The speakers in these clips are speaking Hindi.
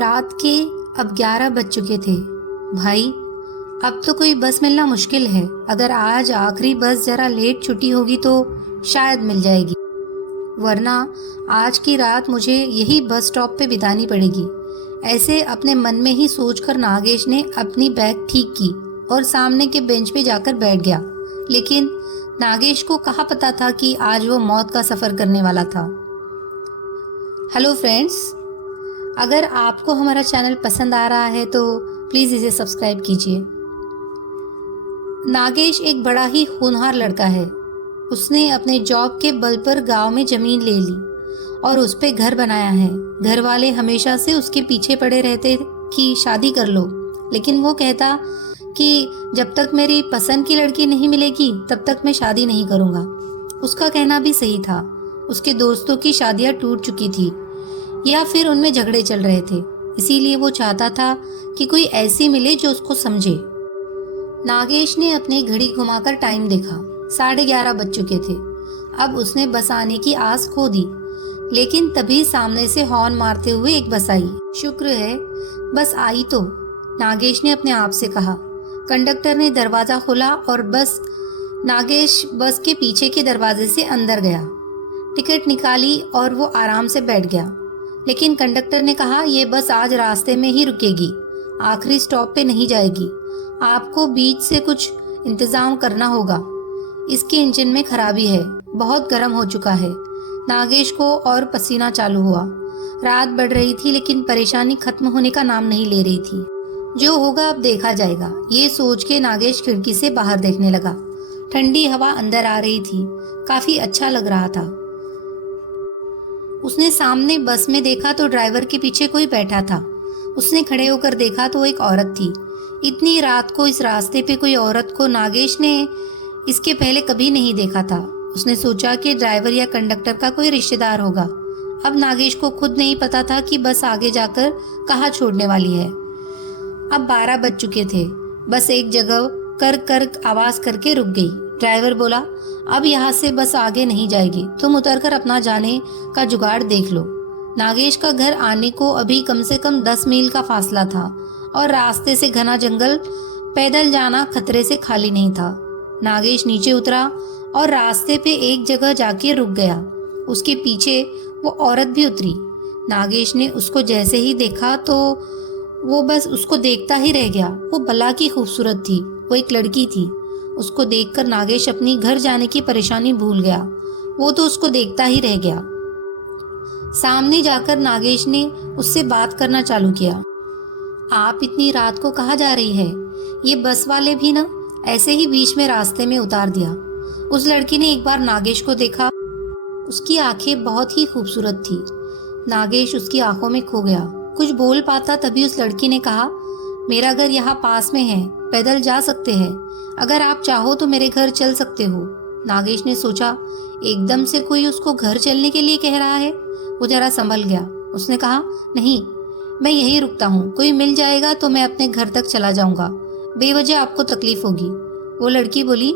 रात के अब 11 बज चुके थे। भाई, अब तो कोई बस मिलना मुश्किल है। अगर आज आखिरी बस जरा लेट छुट्टी होगी तो शायद मिल जाएगी, वरना आज की रात मुझे यही बस स्टॉप पे बितानी पड़ेगी। ऐसे अपने मन में ही सोचकर नागेश ने अपनी बैग ठीक की और सामने के बेंच पे जाकर बैठ गया। लेकिन नागेश को कहाँ पता था कि आज वो मौत का सफ़र करने वाला था। हेलो फ्रेंड्स, अगर आपको हमारा चैनल पसंद आ रहा है तो प्लीज़ इसे सब्सक्राइब कीजिए। नागेश एक बड़ा ही होनहार लड़का है। उसने अपने जॉब के बल पर गांव में ज़मीन ले ली और उस पे घर बनाया है। घर वाले हमेशा से उसके पीछे पड़े रहते कि शादी कर लो, लेकिन वो कहता कि जब तक मेरी पसंद की लड़की नहीं मिलेगी तब तक मैं शादी नहीं करूँगा। उसका कहना भी सही था। उसके दोस्तों की शादियाँ टूट चुकी थी या फिर उनमें झगड़े चल रहे थे, इसीलिए वो चाहता था कि कोई ऐसी मिले जो उसको समझे। नागेश ने अपनी घड़ी घुमाकर टाइम देखा। 11:30 बज चुके थे। अब उसने बस आने की आस खो दी, लेकिन तभी सामने से हॉर्न मारते हुए एक बस आई। शुक्र है बस आई तो, नागेश ने अपने आप से कहा। कंडक्टर ने दरवाजा खोला और नागेश बस के पीछे के दरवाजे से अंदर गया। टिकट निकाली और वो आराम से बैठ गया। लेकिन कंडक्टर ने कहा, ये बस आज रास्ते में ही रुकेगी, आखिरी स्टॉप पे नहीं जाएगी। आपको बीच से कुछ इंतजाम करना होगा। इसके इंजन में खराबी है, बहुत गर्म हो चुका है। नागेश को और पसीना चालू हुआ। रात बढ़ रही थी लेकिन परेशानी खत्म होने का नाम नहीं ले रही थी। जो होगा अब देखा जाएगा, ये सोच के नागेश खिड़की से बाहर देखने लगा। ठंडी हवा अंदर आ रही थी, काफी अच्छा लग रहा था। उसने सामने बस में देखा तो ड्राइवर के पीछे कोई बैठा था। उसने खड़े होकर देखा तो एक औरत थी। इतनी रात को इस रास्ते पे कोई औरत को नागेश ने इसके पहले कभी नहीं देखा था। उसने सोचा कि ड्राइवर या कंडक्टर का कोई रिश्तेदार होगा। अब नागेश को खुद नहीं पता था कि बस आगे जाकर कहाँ छोड़ने वाली है। अब 12 बज चुके थे। बस एक जगह कर कर आवाज करके रुक गई। ड्राइवर बोला, अब यहाँ से बस आगे नहीं जाएगी, तुम उतरकर अपना जाने का जुगाड़ देख लो। नागेश का घर आने को अभी कम से कम 10 मील का फासला था और रास्ते से घना जंगल, पैदल जाना खतरे से खाली नहीं था। नागेश नीचे उतरा और रास्ते पे एक जगह जाके रुक गया। उसके पीछे वो औरत भी उतरी। नागेश ने उसको जैसे ही देखा तो वो बस उसको देखता ही रह गया। वो भला की खूबसूरत थी, वो एक लड़की थी। उसको देखकर नागेश अपनी घर जाने की परेशानी भूल गया। वो तो उसको देखता ही रह गया। सामने जाकर नागेश ने उससे बात करना चालू किया। आप इतनी रात को कहाँ जा रही है? ये बस वाले भी ना ऐसे ही बीच में रास्ते में उतार दिया। उस लड़की ने एक बार नागेश को देखा। उसकी आंखें बहुत ही खूबसूरत थी। नागेश उसकी आंखों में खो गया। कुछ बोल पाता तभी उस लड़की ने कहा, मेरा घर यहाँ पास में है, पैदल जा सकते हैं। अगर आप चाहो तो मेरे घर चल सकते हो। नागेश ने सोचा, एकदम से कोई उसको घर चलने के लिए कह रहा है। वो जरा संभल गया। उसने कहा, नहीं, मैं यहीं रुकता हूँ, कोई मिल जाएगा तो मैं अपने घर तक चला जाऊंगा, बेवजह आपको तकलीफ होगी। वो लड़की बोली,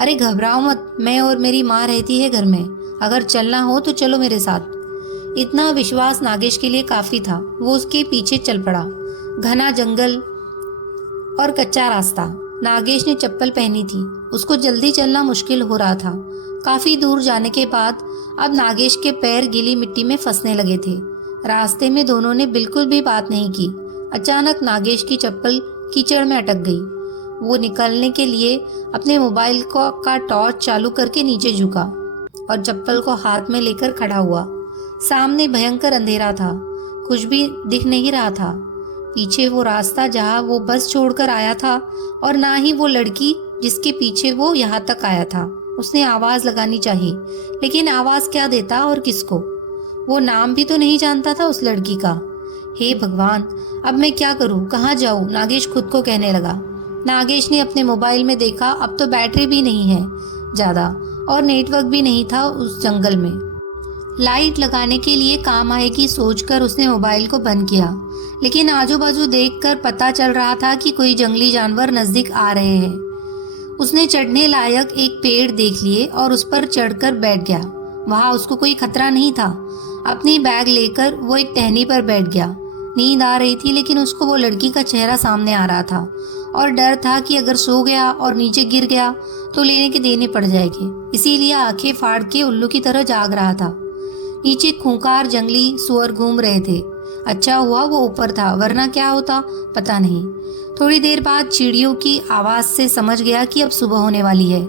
अरे घबराओ मत, मैं और मेरी माँ रहती है घर में, अगर चलना हो तो चलो मेरे साथ। इतना विश्वास नागेश के लिए काफी था। वो उसके पीछे चल पड़ा। घना जंगल और कच्चा रास्ता। नागेश ने चप्पल पहनी थी। उसको जल्दी चलना मुश्किल हो रहा था। काफी दूर जाने के बाद अब नागेश के पैर गीली मिट्टी में फंसने लगे थे। रास्ते में दोनों ने बिल्कुल भी बात नहीं की। अचानक नागेश की चप्पल कीचड़ में अटक गई। वो निकलने के लिए अपने मोबाइल का टॉर्च चालू करके नीचे झुका और चप्पल को हाथ में लेकर खड़ा हुआ। सामने भयंकर अंधेरा था, कुछ भी दिख नहीं रहा था। पीछे वो रास्ता जहाँ वो बस छोड़कर आया था और ना ही वो लड़की जिसके पीछे वो यहाँ तक आया था। उसने आवाज लगानी चाहिए, लेकिन आवाज क्या देता और किसको? वो नाम भी तो नहीं जानता था उस लड़की का। हे भगवान, अब मैं क्या करूँ, कहाँ जाऊँ? नागेश खुद को कहने लगा। नागेश ने अपने मोबाइल में देखा, अब तो बैटरी भी नहीं है ज्यादा और नेटवर्क भी नहीं था उस जंगल में। लाइट लगाने के लिए काम आएगी सोचकर उसने मोबाइल को बंद किया, लेकिन आजू बाजू देखकर पता चल रहा था कि कोई जंगली जानवर नजदीक आ रहे हैं। उसने चढ़ने लायक एक पेड़ देख लिए और उस पर चढ़कर बैठ गया। वहां उसको कोई खतरा नहीं था। अपनी बैग लेकर वो एक टहनी पर बैठ गया। नींद आ रही थी, लेकिन उसको वो लड़की का चेहरा सामने आ रहा था और डर था कि अगर सो गया और नीचे गिर गया तो लेने के देने पड़ जाएंगे। इसीलिए आंखें फाड़ के उल्लू की तरह जाग रहा था। नीचे खूंखार जंगली सुअर घूम रहे थे। अच्छा हुआ वो ऊपर था, वरना क्या होता पता नहीं। थोड़ी देर बाद चिड़ियों की आवाज से समझ गया कि अब सुबह होने वाली है।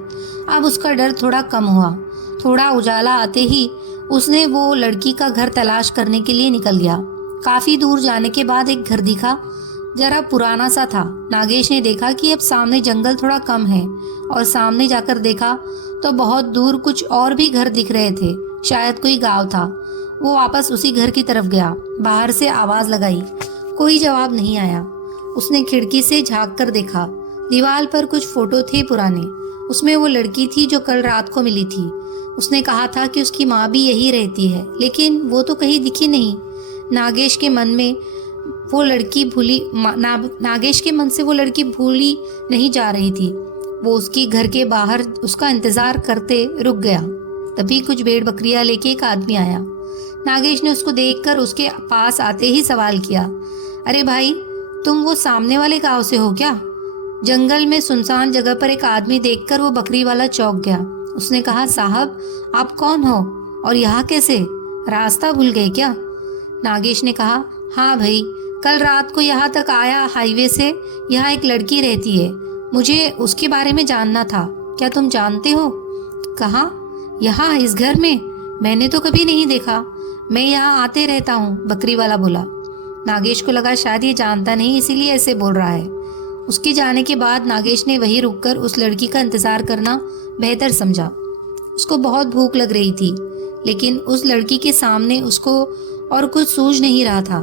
अब उसका डर थोड़ा कम हुआ। थोड़ा उजाला आते ही उसने वो लड़की का घर तलाश करने के लिए निकल गया। काफी दूर जाने के बाद एक घर दिखा, जरा पुराना सा था। नागेश ने देखा कि अब सामने जंगल थोड़ा कम है और सामने जाकर देखा तो बहुत दूर कुछ और भी घर दिख रहे थे। शायद कोई गांव था। वो वापस उसी घर की तरफ गया। बाहर से आवाज लगाई, कोई जवाब नहीं आया। उसने खिड़की से झांक कर देखा। दीवार पर कुछ फोटो थे पुराने। उसमें वो लड़की थी जो कल रात को मिली थी। उसने कहा था कि उसकी माँ भी यही रहती है, लेकिन वो तो कहीं दिखी नहीं। नागेश के मन से वो लड़की भूली नहीं जा रही थी। वो उसकी घर के बाहर उसका इंतजार करते रुक गया। तभी कुछ भेड़ बकरियां लेके एक आदमी आया। नागेश ने उसको देखकर उसके पास आते ही सवाल किया, अरे भाई, तुम वो सामने वाले गांव से हो क्या? जंगल में सुनसान जगह पर एक आदमी देखकर वो बकरी वाला चौंक गया। उसने कहा, साहब, आप कौन हो और यहाँ कैसे? रास्ता भूल गए क्या? नागेश ने कहा, हाँ भाई, कल रात को यहाँ तक आया हाईवे से। यहाँ एक लड़की रहती है, मुझे उसके बारे में जानना था। क्या तुम जानते हो? कहा, यहाँ इस घर में? मैंने तो कभी नहीं देखा। मैं यहाँ आते रहता हूँ, बकरी वाला बोला। नागेश को लगा शायद ये जानता नहीं, इसीलिए ऐसे बोल रहा है। उसके जाने के बाद नागेश ने वहीं रुककर उस लड़की का इंतजार करना बेहतर समझा। उसको बहुत भूख लग रही थी, लेकिन उस लड़की के सामने उसको और कुछ सूझ नहीं रहा था।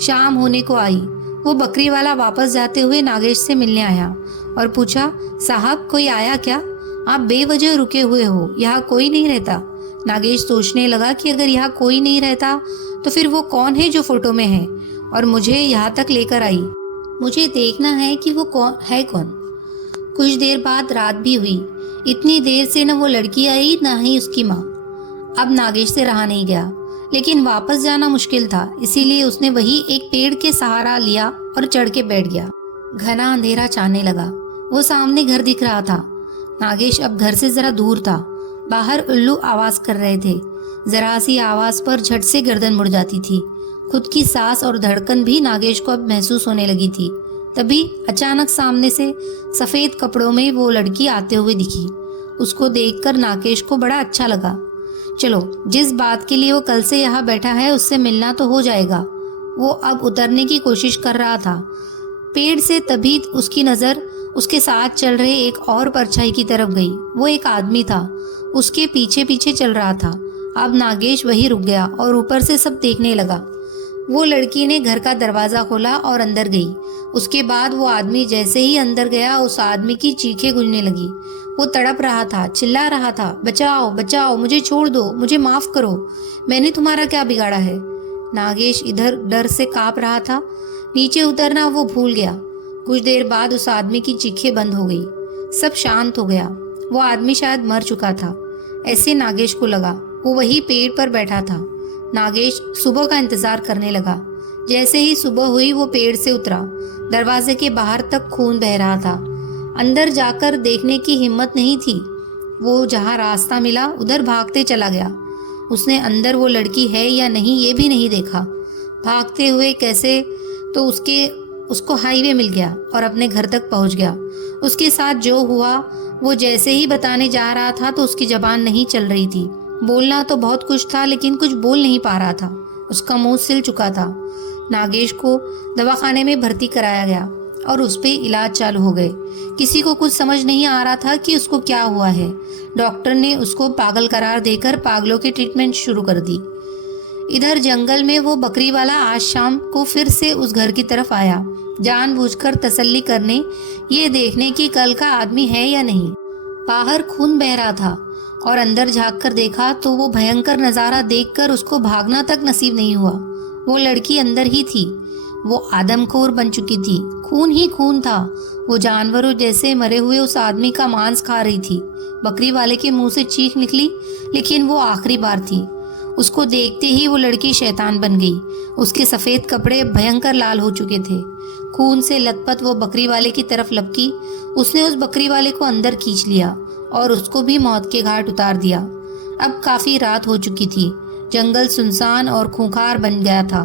शाम होने को आई। वो बकरी वाला वापस जाते हुए नागेश से मिलने आया और पूछा, साहब, कोई आया क्या? आप बेवजह रुके हुए हो, यहाँ कोई नहीं रहता। नागेश सोचने लगा कि अगर यहाँ कोई नहीं रहता तो फिर वो कौन है जो फोटो में है और मुझे यहाँ तक लेकर आई। मुझे देखना है कि वो कौन है। कुछ देर बाद रात भी हुई। इतनी देर से न वो लड़की आई, न ही उसकी माँ। अब नागेश से रहा नहीं गया, लेकिन वापस जाना मुश्किल था। इसीलिए उसने वही एक पेड़ के सहारा लिया और चढ़ के बैठ गया। घना अंधेरा छाने लगा। वो सामने घर दिख रहा था। नागेश अब घर से जरा दूर था। बाहर उल्लू आवाज कर रहे थे। जरा सी आवाज पर झट से गर्दन मुड़ जाती थी। खुद की सांस और धड़कन भी नागेश को अब महसूस होने लगी थी। तभी अचानक सामने से सफेद कपड़ों में वो लड़की आते हुए दिखी। उसको देखकर नागेश को बड़ा अच्छा लगा। चलो, जिस बात के लिए वो कल से यहाँ बैठा है उससे मिलना तो हो जाएगा। वो अब उतरने की कोशिश कर रहा था पेड़ से। तभी उसकी नजर उसके साथ चल रहे एक और परछाई की तरफ गई। वो एक आदमी था, उसके पीछे पीछे चल रहा था। अब नागेश वहीं रुक गया और ऊपर से सब देखने लगा। वो लड़की ने घर का दरवाजा खोला और अंदर गई। उसके बाद वो आदमी जैसे ही अंदर गया, उस आदमी की चीखें गूंजने लगी। वो तड़प रहा था, चिल्ला रहा था, बचाओ बचाओ, मुझे छोड़ दो, मुझे माफ करो, मैंने तुम्हारा क्या बिगाड़ा है। नागेश इधर डर से कांप रहा था। नीचे उतरना वो भूल गया। कुछ देर बाद उस आदमी की चीखें बंद हो गई। सब शांत हो गया। वो आदमी शायद मर चुका था, ऐसे नागेश को लगा। वो वही पेड़ पर बैठा था। नागेश सुबह का इंतजार करने लगा। जैसे ही सुबह हुई वो पेड़ से उतरा। दरवाजे के बाहर तक खून बह रहा था। अंदर जाकर देखने की हिम्मत नहीं थी। वो जहाँ रास्ता मिला उधर भागते चला गया। उसने अंदर वो लड़की है या नहीं ये भी नहीं देखा। भागते हुए कैसे तो उसको हाईवे मिल गया और अपने घर तक पहुंच गया। उसके साथ जो हुआ वो जैसे ही बताने जा रहा था तो उसकी जबान नहीं चल रही थी। बोलना तो बहुत कुछ था, लेकिन कुछ बोल नहीं पा रहा था। उसका मुंह सिल चुका था। नागेश को दवाखाने में भर्ती कराया गया और उस पे इलाज चालू हो गए। किसी को कुछ समझ नहीं आ रहा था कि उसको क्या हुआ है। डॉक्टर ने उसको पागल करार देकर पागलों की ट्रीटमेंट शुरू कर दी। इधर जंगल में वो बकरी वाला आज शाम को फिर से उस घर की तरफ आया, जानबूझकर तसल्ली करने, ये देखने की कल का आदमी है या नहीं। बाहर खून बह रहा था और अंदर झांक कर देखा तो वो भयंकर नजारा देखकर उसको भागना तक नसीब नहीं हुआ। वो लड़की अंदर ही थी। वो आदमखोर बन चुकी थी। खून ही खून था। वो जानवरों जैसे मरे हुए उस आदमी का मांस खा रही थी। बकरी वाले के मुंह से चीख निकली, लेकिन वो आखिरी बार थी। उसको देखते ही वो लड़की शैतान बन गई। उसके सफ़ेद कपड़े भयंकर लाल हो चुके थे। खून से लथपथ वो बकरी वाले की तरफ लपकी। उसने उस बकरी वाले को अंदर खींच लिया और उसको भी मौत के घाट उतार दिया। अब काफ़ी रात हो चुकी थी। जंगल सुनसान और खूंखार बन गया था।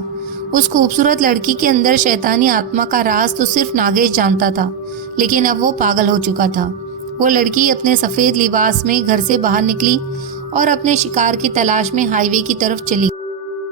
उस खूबसूरत लड़की के अंदर शैतानी आत्मा का राज तो सिर्फ नागेश जानता था, लेकिन अब वो पागल हो चुका था। वो लड़की अपने सफ़ेद लिबास में घर से बाहर निकली और अपने शिकार की तलाश में हाईवे की तरफ चली।